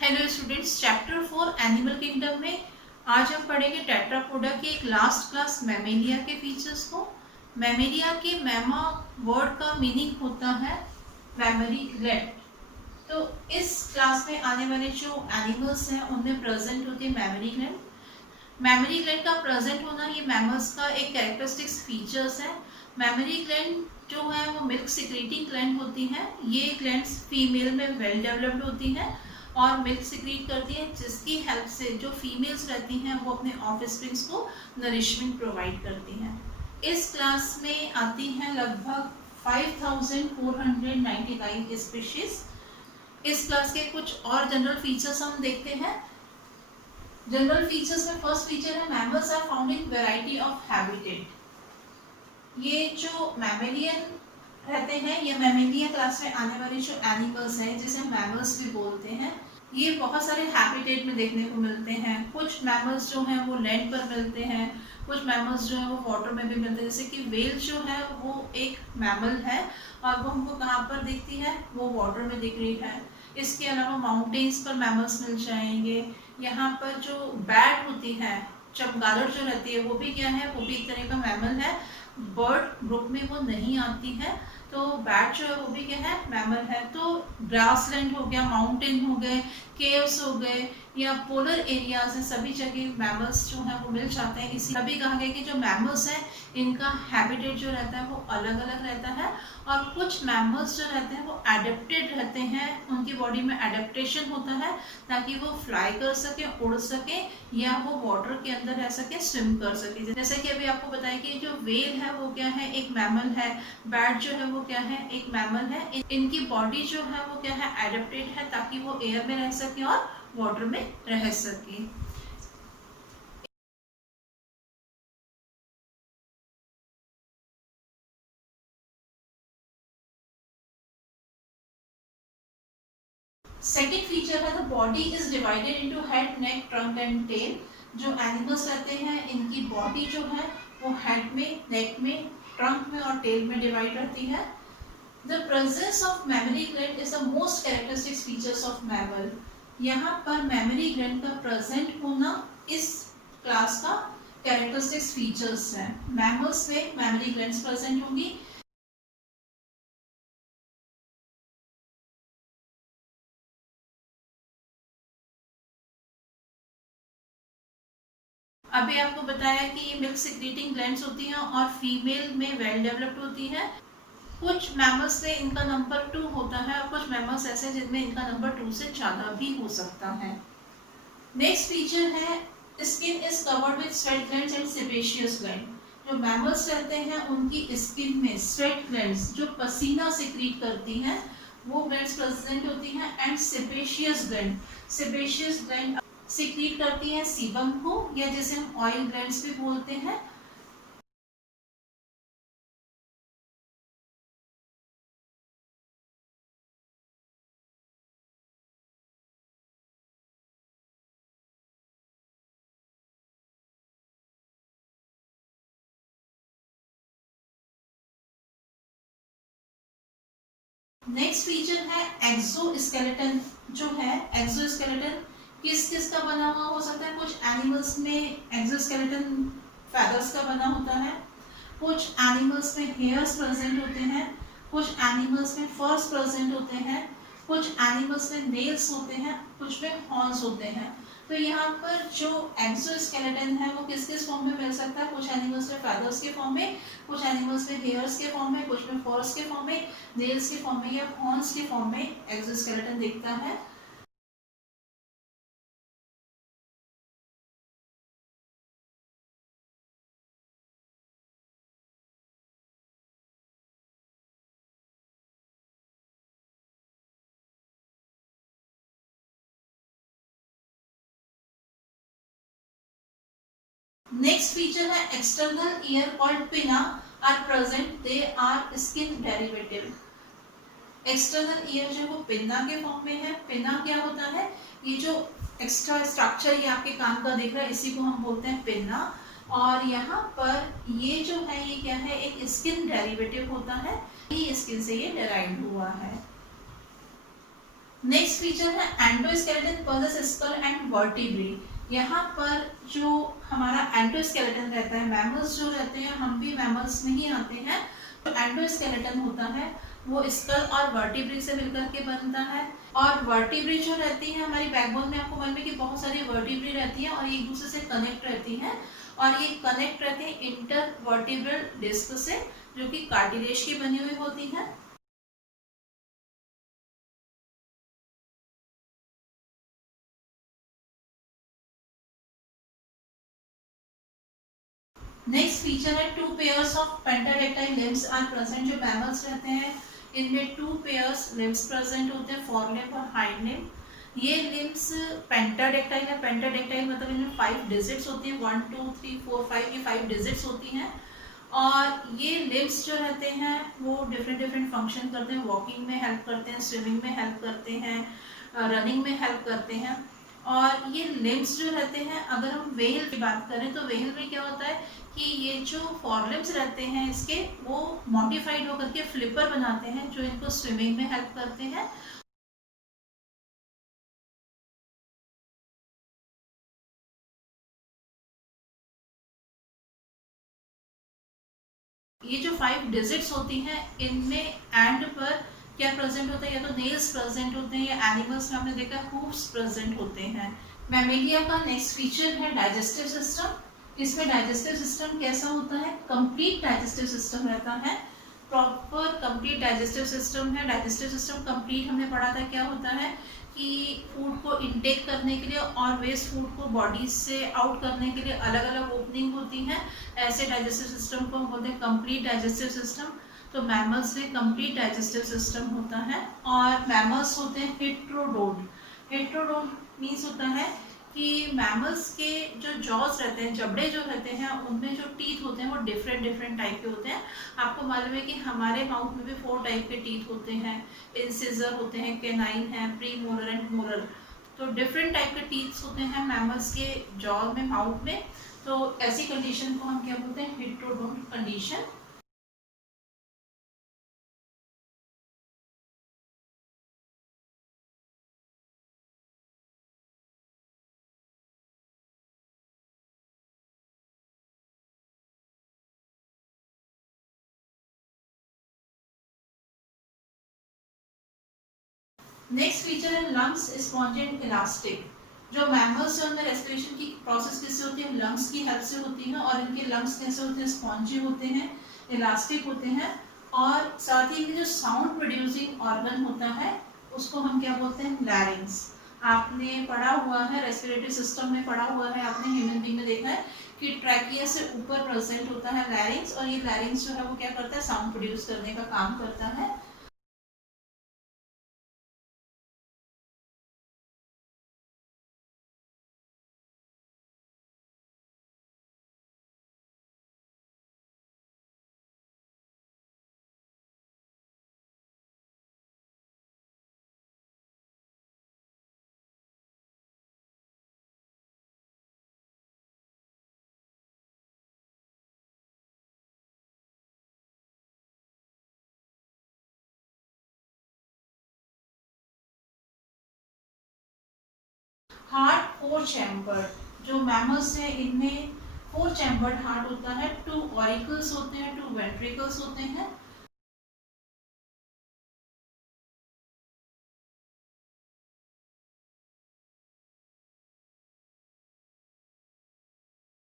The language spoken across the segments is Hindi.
Hello students, chapter 4 animal kingdom में आज हम पढ़ेंगे टेट्रापोडा की एक लास्ट क्लास मैमेलिया के फीचर्स को। मैमेलिया के मैमा वर्ड का मीनिंग होता है मैमरी ग्लैंड। तो इस क्लास में आने वाले जो एनिमल्स हैं उनमें प्रेजेंट होती है मैमरी ग्लैंड। मैमरी ग्लैंड का प्रेजेंट होना ये मैमल्स का एक कैरेक्टरिस्टिक्स फीचर्स है। मैमरी ग्लैंड जो है वो मिल्क सिक्रेटिंग ग्लैंड होती हैं। ये ग्लैंड्स फीमेल में वेल डेवलप्ड होती हैं और मिल्क सिक्रीट करती है, जिसकी हेल्प से जो फीमेल्स रहती हैं वो अपने ऑफस्प्रिंग्स को नरिशमेंट प्रोवाइड करती हैं। इस क्लास में आती हैं लगभग 5499 स्पीशीज। इस क्लास के कुछ और जनरल फीचर्स हम देखते हैं। जनरल फीचर्स में फर्स्ट फीचर है mammals are found in variety of habitat. ये जो मैमेलियन रहते हैं, ये मैमेलिया क्लास में आने वाले जो एनिमल्स हैं जिसे हम मैमल्स भी बोलते हैं, ये बहुत सारे हैबिटेट में देखने को मिलते हैं। कुछ मैमल्स जो हैं वो लैंड पर मिलते हैं, कुछ मैमल्स जो है वो वाटर में भी मिलते हैं। जैसे कि वेल जो है वो एक मैमल है और वो हमको कहाँ पर दिखती है, वो वाटर में दिख रही है। इसके अलावा माउंटेन्स पर मैमल्स मिल जाएंगे। यहाँ पर जो बैट होती है, चमगादड़ जो रहती है, वो भी क्या है, वो भी एक तरह का मैमल है। बर्ड ग्रुप में वो नहीं आती है, तो बैट जो है वो भी क्या है, मैमल है। तो ग्रासलैंड हो गया, माउंटेन हो गए, केव्स हो गए या पोलर एरियाज है, सभी जगह मैमल्स जो है वो मिल जाते हैं। इसी तभी कहा गया कि जो मैमल्स हैं इनका हैबिटेट जो रहता है वो अलग अलग रहता है। और कुछ मैमल्स जो रहते हैं वो एडेप्टेड रहते हैं, उनकी बॉडी में एडेप्टेशन होता है ताकि वो फ्लाई कर सके, उड़ सके या वो वाटर के अंदर रह सके, स्विम कर सके। जैसे कि अभी आपको बताया कि जो वेल है वो क्या है, एक मैमल है। बैट जो है वो क्या है, एक मैमल है। इनकी बॉडी जो है वो क्या है, एडेप्टेड है ताकि वो एयर में रह सके और वाटर में रह सके। सेकेंड फीचर है the body is divided into head, neck, trunk and tail. जो एनिमल्स रहते हैं इनकी बॉडी जो है वो हेड में, नेक में, ट्रंक में और टेल में डिवाइड रहती है। The presence of memory gland is the most characteristic features of mammal. यहाँ पर मेमोरी ग्लैंड का प्रेजेंट होना इस क्लास का कैरेक्टरिस्टिक फीचर्स है। मैमल्स में मेमोरी ग्लैंड्स प्रेजेंट होंगी। अभी आपको बताया कि ये मिल्क सिक्रीटिंग ग्लैंड्स होती हैं और फीमेल में वेल डेवलप्ड होती हैं। कुछ मैमल्स में इनका नंबर 2 होता है और कुछ मैमल्स ऐसे हैं जिनमें इनका नंबर 2 से ज़्यादा भी हो सकता है। नेक्स्ट फीचर है skin is covered with sweat glands and sebaceous gland. जो मैमल्स रहते हैं उनकी स्किन में स्वेट ग्लैंड्स जो पसीना सिक्रीट करती हैं वो ग्लैंड्स प्रेजेंट होती हैं। एंड सेबेशियस ग्लैंड सिक्रीट करती है सीबम को, या जिसे हम ऑयल ग्लैंड्स भी बोलते हैं। नेक्स्ट फीचर है एक्सोस्केलेटन। जो है एक्सोस्केलेटन किस किस का बना हुआ हो सकता है। कुछ एनिमल्स में एक्सोस्केलेटन फेदर्स का बना होता है, कुछ एनिमल्स में हेयर्स प्रेजेंट होते हैं, कुछ एनिमल्स में फर्स प्रेजेंट होते हैं, कुछ एनिमल्स में नेल्स होते हैं, कुछ में हॉर्न्स होते हैं। तो यहाँ पर जो एक्सोस्केलेटन है वो किस किस फॉर्म में मिल सकता है। कुछ एनिमल्स में फेदर्स के फॉर्म में, कुछ एनिमल्स में हेयर्स के फॉर्म में, कुछ में फर्स के फॉर्म में, नेल्स के फॉर्म में या हॉर्न्स के फॉर्म में एक्सोस्केलेटन दिखता है। नेक्स्ट फीचर है external ear called pinna are present, they are skin derivative. External ear जो वो पिन्ना के फॉर्म में है। पिन्ना क्या होता है, ये जो एक्स्ट्रा स्ट्रक्चर ये आपके कान का दिख रहा है इसी को हम बोलते हैं पिन्ना। और यहाँ पर ये जो है ये क्या है, एक स्किन डेरिवेटिव होता है, ये स्किन से ये डेराइव हुआ है। नेक्स्ट फीचर है endoskeleton possess skull and vertebrae. यहाँ पर जो हमारा एंडोस्केलेटन रहता है, मैमल्स जो रहते हैं, हम भी मैमल्स में ही आते हैं, तो एंडोस्केलेटन होता है वो स्कल और वर्टिब्री से मिलकर के बनता है। और वर्टिब्री जो रहती है हमारी बैकबोन में, आपको मालूम है कि बहुत सारी वर्टिब्री रहती है और एक दूसरे से कनेक्ट रहती है, और ये कनेक्ट रहते हैं इंटर वर्टिब्रल डिस्क से, जो कि कार्टिलेज की बनी हुई होती है। नेक्स्ट फीचर है two pairs of pentadactyl limbs are present. जो मैमल्स रहते हैं इनमें टू पेयर्स लिम्स प्रेजेंट होते हैं, फोर लिम्ब और हाइंड लिम्ब। ये लिम्स पेंटाडेक्टाइल है। पेंटाडेक्टाइल मतलब इनमें 5 डिजिट्स होती हैं, 1 2 3 4 5, ये 5 डिजिट्स होती हैं। और ये लिम्स जो रहते हैं वो डिफरेंट डिफरेंट फंक्शन करते हैं, वॉकिंग में हेल्प करते हैं, स्विमिंग में हेल्प करते हैं, रनिंग में हेल्प करते हैं। और ये लिम्स जो रहते हैं, अगर हम व्हेल की बात करें तो व्हेल में क्या होता है कि ये जो फॉरलिम्स रहते हैं इसके, वो मॉडिफाइड होकर के फ्लिपर बनाते हैं जो इनको स्विमिंग में हेल्प करते हैं। ये जो 5 डिजिट्स होती हैं इनमें एंड पर क्या प्रेजेंट होता है, या तो नेल्स प्रेजेंट होते हैं, या एनिमल्स में आपने देखा हूफ्स प्रेजेंट होते हैं। मैमेलिया का नेक्स्ट फीचर है डाइजेस्टिव सिस्टम। इसमें डाइजेस्टिव सिस्टम कैसा होता है, कंप्लीट डाइजेस्टिव सिस्टम रहता है, प्रॉपर कंप्लीट डाइजेस्टिव सिस्टम है। डाइजेस्टिव सिस्टम कंप्लीट हमने पढ़ा था क्या होता है कि फूड को इनटेक करने के लिए और वेस्ट फूड को बॉडी से आउट करने के लिए अलग अलग ओपनिंग होती है। ऐसे डाइजेस्टिव सिस्टम को हम बोलते हैं कंप्लीट डाइजेस्टिव सिस्टम। तो मैमल्स में कंप्लीट डाइजेस्टिव सिस्टम होता है। और मैमल्स होते हैं हेट्रोडोन। हेट्रोडोन मीन्स होता है कि मैमल्स के जो जॉज रहते हैं, जबड़े जो रहते हैं, उनमें जो टीथ होते हैं वो डिफरेंट डिफरेंट टाइप के होते हैं। आपको मालूम है कि हमारे माउथ में भी 4 टाइप के टीथ होते हैं, इंसिजर होते हैं, कैनाइन है, प्री मोलर एंड मोलर। तो डिफरेंट टाइप के टीथ होते हैं मैमल्स के जॉ में, माउथ में। तो ऐसी कंडीशन को हम क्या बोलते हैं, हेट्रोडोन कंडीशन। नेक्स्ट फीचर है लंग्स स्पॉन्जी एंड इलास्टिक। जो मैमल्स है उनमें रेस्पिरेशन की प्रोसेस किससे होती है, लंग्स की हेल्प से होती है। और इनके लंग्स कैसे होते हैं, स्पॉन्जी होते हैं, इलास्टिक होते हैं। और साथ ही जो साउंड प्रोड्यूसिंग ऑर्गन होता है उसको हम क्या बोलते हैं, लैरिंग्स। आपने पढ़ा हुआ है, रेस्पिरेटरी सिस्टम में पढ़ा हुआ है आपने, ह्यूमन बीइंग में देखा है कि ट्रैकिया से ऊपर प्रेजेंट होता है लैरिंग्स, और ये लैरिंग्स जो है वो क्या करता है, साउंड प्रोड्यूस करने का काम करता है। Heart 4 chamber. जो मैमल्स है इनमें 4 चैम्बर्ड हार्ट होता है, 2 ऑरिकल्स होते हैं, 2 वेंट्रिकल्स होते हैं।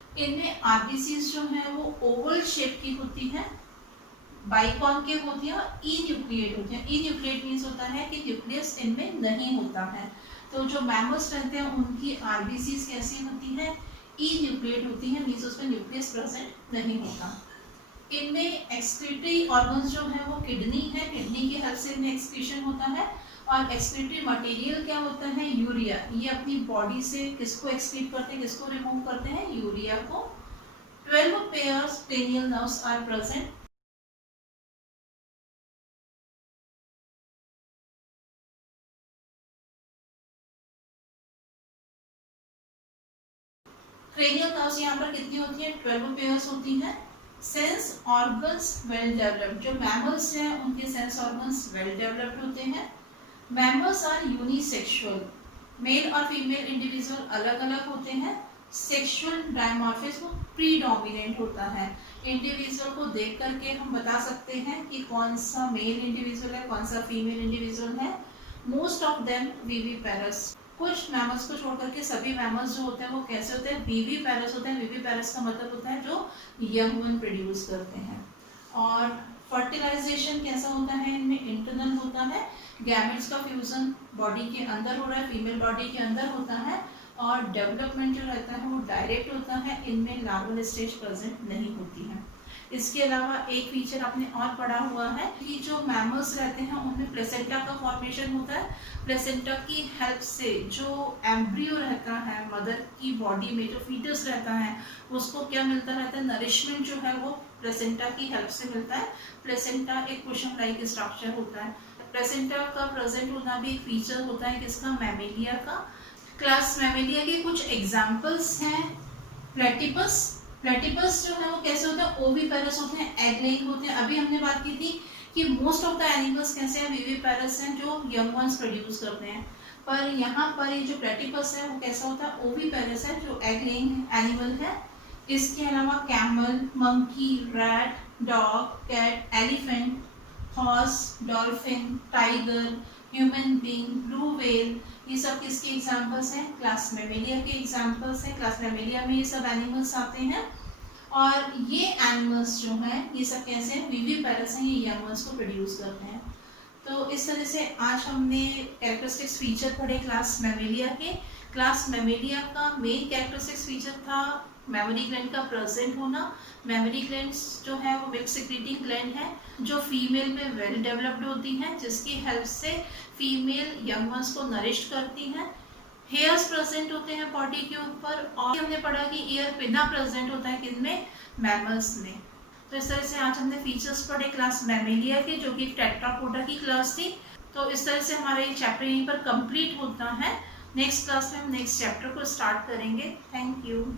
इनमें आरबीसीज जो है वो ओवल शेप की होती है, बाइकॉन्केव होती है और ई न्यूक्लिएट होती है। ई न्यूक्लिएट मीन्स होता है कि न्यूक्लियस इनमें नहीं होता है। तो जो मैमल्स रहते हैं उनकी आरबीसीज कैसी होती है, ई न्यूक्लिएट होती है, मीन्स उसमें न्यूक्लियस प्रेजेंट नहीं होता। इनमें एक्सक्रीटरी ऑर्गन्स जो है वो किडनी है, किडनी की हेल्प से इनमें एक्सक्रीशन होता है। और एक्सक्रीटरी मटेरियल क्या होता है, यूरिया। ये अपनी बॉडी से किसको एक्सक्रीट करते हैं, किसको रिमूव करते हैं, यूरिया को। 12 pairs cranial nerves are present. Cranial nerves यहाँ पर कितनी होती है, 12 पेयर्स होती हैं। Sense organs well developed. जो मैमल्स हैं उनके सेंस ऑर्गन्स वेल डेवलप्ड होते हैं। मैमल्स आर यूनिसेक्सुअल, मेल और फीमेल इंडिविजुअल अलग अलग होते हैं। सेक्सुअल डायमॉर्फिज्म प्रीडोमिनेंट होता है। इंडिविजुअल को देख करके हम बता सकते हैं कि कौन सा मेल इंडिविजुअल है, कौन सा फीमेल इंडिविजुअल है। मोस्ट ऑफ देम विविपेरस, कुछ मैमल्स को छोड़ करके सभी मैमल्स जो होते हैं वो कैसे होते हैं, विविपेरस होते हैं। विविपेरस का मतलब होता है जो यंग वन प्रोड्यूस करते हैं। और फर्टिलाइजेशन कैसा होता है इनमें, इंटरनल होता है। गैमेट्स का फ्यूजन बॉडी के अंदर हो रहा है, फीमेल बॉडी के अंदर होता है। और डेवलपमेंट जो रहता है वो डायरेक्ट होता है, इनमें लार्वल स्टेज प्रेजेंट नहीं होती है। इसके अलावा एक फीचर आपने और पढ़ा हुआ है कि जो मैमल्स रहते हैं उनमें प्लेसेंटा का फॉर्मेशन होता है। प्लेसेंटा की हेल्प से जो एम्ब्रियो रहता है मदर की बॉडी में, जो फीटस रहता है उसको क्या मिलता रहता है, नरिशमेंट जो है वो प्लेसेंटा की हेल्प से मिलता है। प्लेसेंटा एक कुशन लाइक स्ट्रक्चर होता है। प्लेसेंटा का प्रेजेंट होना भी एक फीचर होता है किसका, मैमेलिया का। क्लास मैमेलिया के कुछ एग्जाम्पल्स हैं। प्लेटिपस, प्लेटिपस जो है वो कैसे होता है, ओविपेरस होते हैं, एग लेइंग होते हैं। अभी हमने बात की थी कि मोस्ट ऑफ द एनिमल्स कैसे हैं, विविपेरस हैं, जो यंग वंस प्रोड्यूस करते हैं। पर यहाँ पर ये जो प्लेटिपस है वो कैसा होता है, ओविपेरस है, जो एग लेइंग एनिमल है। इसके अलावा camel, monkey, rat, dog, cat, elephant, horse, dolphin, tiger, human being, blue whale, ये सब किसके एग्जाम्पल्स हैं, क्लास मैमेलिया के एग्जाम्पल्स हैं। क्लास मैमेलिया में ये सब एनिमल्स आते हैं। और ये एनिमल्स जो हैं ये सब कैसे हैं, विविपेरस हैं, ये यंग वंस को प्रोड्यूस करते हैं। तो इस तरह से आज हमने कैरेक्टरिस्टिक्स फीचर पढ़े क्लास मैमेलिया के। क्लास मैमेलिया का मेन कैरेक्टरिस्टिक्स फीचर था मेमोरी ग्लैंड का प्रेजेंट होना। मेमोरी ग्लैंड्स जो है वो मिल्क सिक्रीटिंग ग्लैंड है, जो फीमेल में वेल डेवलप्ड होती हैं, जिसकी हेल्प से फीमेल यंग वंस को नरिश करती हैं। हेयर्स प्रेजेंट होते हैं बॉडी के ऊपर। और हमने पढ़ा कि ईयर पिना प्रेजेंट होता है किनमें, मैमल्स में। तो इस तरह से आज हमने फीचर्स पढ़े क्लास मैमेलिया के, जो कि टेट्रापोडा की क्लास थी। तो इस तरह से हमारा ये चैप्टर यहीं पर कंप्लीट होता है। नेक्स्ट क्लास में हम नेक्स्ट चैप्टर को स्टार्ट करेंगे। Thank you.